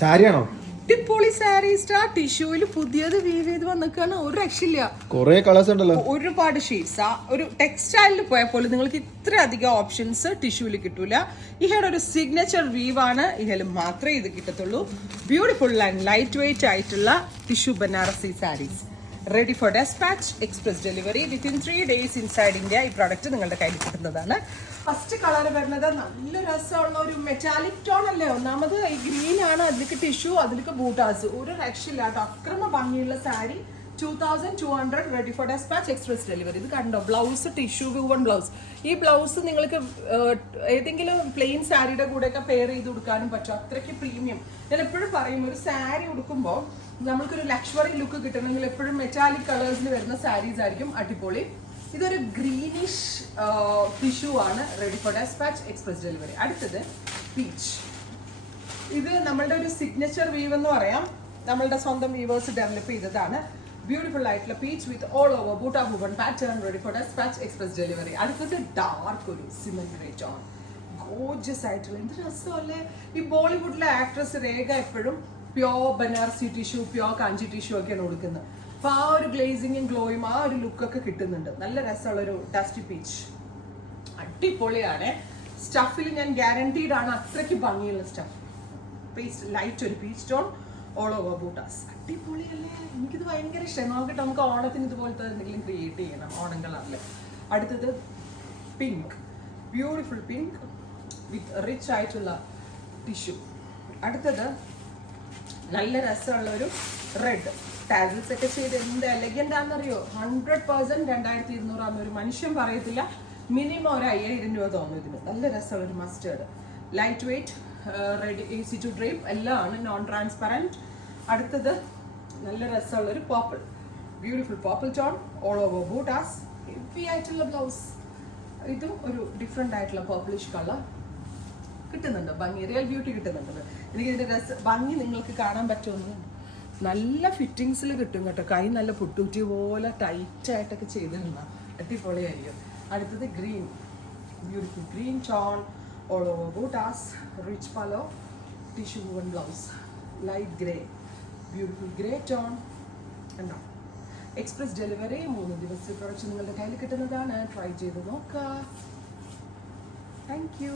സാരിയാണോ? ടിപ്പോളി sari star ടിഷ്യൂവിൽ പുതിയത് we've ചെയ്ത് വന്നിക്കാണ്. ഒരു രക്ഷയില്ല, കൊറേ കളേഴ്സ് ഉണ്ടല്ലോ, ഒരുപാട് ഷെയ്ഡ്സ്. ഒരു ടെക്സ്റ്റൈലിൽ പോയപ്പോൾ നിങ്ങൾക്ക് ഇത്രയധികം ഓപ്ഷൻസ് ടിഷ്യൂവിൽ കിട്ടൂല. ഇഹയുടെ ഒരു സിഗ്നേച്ചർ വീവ് ആണ്, ഇതിൽ മാത്രമേ ഇത് കിട്ടത്തുള്ളൂ. ബ്യൂട്ടിഫുൾ ആൻഡ് ലൈറ്റ് വെയിറ്റ് ആയിട്ടുള്ള tissue Banarasi saris ready for despatch, express delivery within 3 days inside India. ഈ പ്രോഡക്റ്റ് നിങ്ങളുടെ കയ്യിൽ കിട്ടുന്നതാണ്. ഫസ്റ്റ് കളർ വരുന്നത് നല്ല രസമുള്ള ഒരു മെറ്റാലിക് ടോൺ അല്ലേ. ഒന്നാമത് ഈ ഗ്രീൻ ആണ്, അതിലേക്ക് ടിഷ്യൂ, അതിലേക്ക് ബൂട്ടാസ്. ഒരു രക്ഷയില്ലാത്ത അക്രമ ഭംഗിയുള്ള sari. 2200 ready for despatch, express delivery. ഇത് കണ്ടോ, ബ്ലൗസ് ടിഷ്യൂ വൂവൺ ബ്ലൗസ്. ഈ ബ്ലൗസ് നിങ്ങൾക്ക് ഏതെങ്കിലും പ്ലെയിൻ സാരിയുടെ കൂടെയൊക്കെ പെയർ ചെയ്ത് കൊടുക്കാനും പറ്റും. അത്രയ്ക്ക് പ്രീമിയം. ഞാൻ എപ്പോഴും പറയും, ഒരു സാരി ഉടുക്കുമ്പോൾ നമ്മൾക്കൊരു ലക്ഷറി ലുക്ക് കിട്ടണമെങ്കിൽ എപ്പോഴും മെറ്റാലിക് കളേഴ്സിൽ വരുന്ന സാരീസ് ആയിരിക്കും അടിപൊളി. ഇതൊരു ഗ്രീനിഷ് ടിഷ്യൂ ആണ്, ready for despatch, express delivery. അടുത്തത് പീച്ച്. ഇത് നമ്മളുടെ ഒരു സിഗ്നേച്ചർ വീവ് എന്ന് പറയാം. നമ്മളുടെ സ്വന്തം വീവേഴ്സ് ഡെവലപ്പ് ചെയ്തതാണ്. ബ്യൂട്ടിഫുൾ ആയിട്ടുള്ള peach with all over buta woven pattern, ready for despatch, express delivery. അടുത്തത് ഡാർക്ക് ഒരു സിമന്റ് ഗ്രേ ടോൺ, ഗോർജിയസ് ആയിട്ടുള്ള. എന്ത് രസമല്ലേ. ഈ ബോളിവുഡിലെ ആക്ട്രസ് രേഖ എപ്പോഴും pure Banarasi tissue, pure Kanchi tissue ഒക്കെയാണ് കൊടുക്കുന്നത്. അപ്പൊ ആ ഒരു ഗ്ലേസിങ്ങും ഗ്ലോയും ആ ഒരു ലുക്കൊക്കെ കിട്ടുന്നുണ്ട്. നല്ല രസമുള്ള ഒരു ഡസ്റ്റി പീച്ച്, അടിപൊളിയാണ്. സ്റ്റഫിൽ ഞാൻ ഗ്യാരണ്ടീഡ് ആണ്, അത്രയ്ക്ക് ഭംഗിയുള്ള സ്റ്റഫ്. പേസ്റ്റ് ലൈറ്റ് ഒരു പീച്ച് ടോൺ, ഓൾ ഓവർ ബൂട്ടാസ്. അടിപൊളിയല്ലേ, എനിക്കിത് ഭയങ്കര ഇഷ്ടമായി. നോക്കിയിട്ട് നമുക്ക് ഓണത്തിന് ഇതുപോലത്തെ എന്തെങ്കിലും ക്രിയേറ്റ് ചെയ്യണം, ഓണം കളറിൽ. അടുത്തത് പിങ്ക്, ബ്യൂട്ടിഫുൾ പിങ്ക് വിത്ത് റിച്ച് ആയിട്ടുള്ള ടിഷ്യൂ. അടുത്തത് നല്ല രസമുള്ള ഒരു റെഡ്, ടാസിൽസ് ഒക്കെ ചെയ്ത് എന്ത് എലഗന്റ് ആണെന്നറിയോ. 100% 2200 ആണെന്ന് ഒരു മനുഷ്യൻ പറയത്തില്ല. മിനിമം ഒരു 5000 രൂപ തോന്നും ഇതിന്. നല്ല രസമുള്ള ഒരു mustard, light weight, ready, easy to drape എല്ലാം ആണ്, നോൺ ട്രാൻസ്പെറൻറ്റ്. അടുത്തത് നല്ല രസമുള്ള ഒരു purple, beautiful purple tone, all over buttas, heavy ആയിട്ടുള്ള ബ്ലൗസ്. ഇതും ഒരു ഡിഫറെൻ്റ് ആയിട്ടുള്ള പർപ്പിളിഷ് കളർ കിട്ടുന്നുണ്ട്. ഭംഗി, റിയൽ ബ്യൂട്ടി കിട്ടുന്നുണ്ട്. എനിക്ക് ഇതിന്റെ ഭംഗി നിങ്ങൾക്ക് കാണാൻ പറ്റുമെന്ന്. നല്ല ഫിറ്റിങ്സിൽ കിട്ടും കേട്ടോ. കൈ നല്ല പുട്ടൂറ്റി പോലെ ടൈറ്റ് ആയിട്ടൊക്കെ ചെയ്തിരുന്ന അടിപൊളിയായിരിക്കും. അടുത്തത് green, beautiful green tone, all over buttas, rich pallu, tissue one blouse, light grey, beautiful grey tone. കണ്ടോ, എക്സ്പ്രസ് ഡെലിവറി 3 ദിവസത്തെ പ്രൊഡക്റ്റ് നിങ്ങളുടെ കയ്യിൽ കിട്ടുന്നതാണ്. ട്രൈ ചെയ്ത് നോക്കുക. Thank U.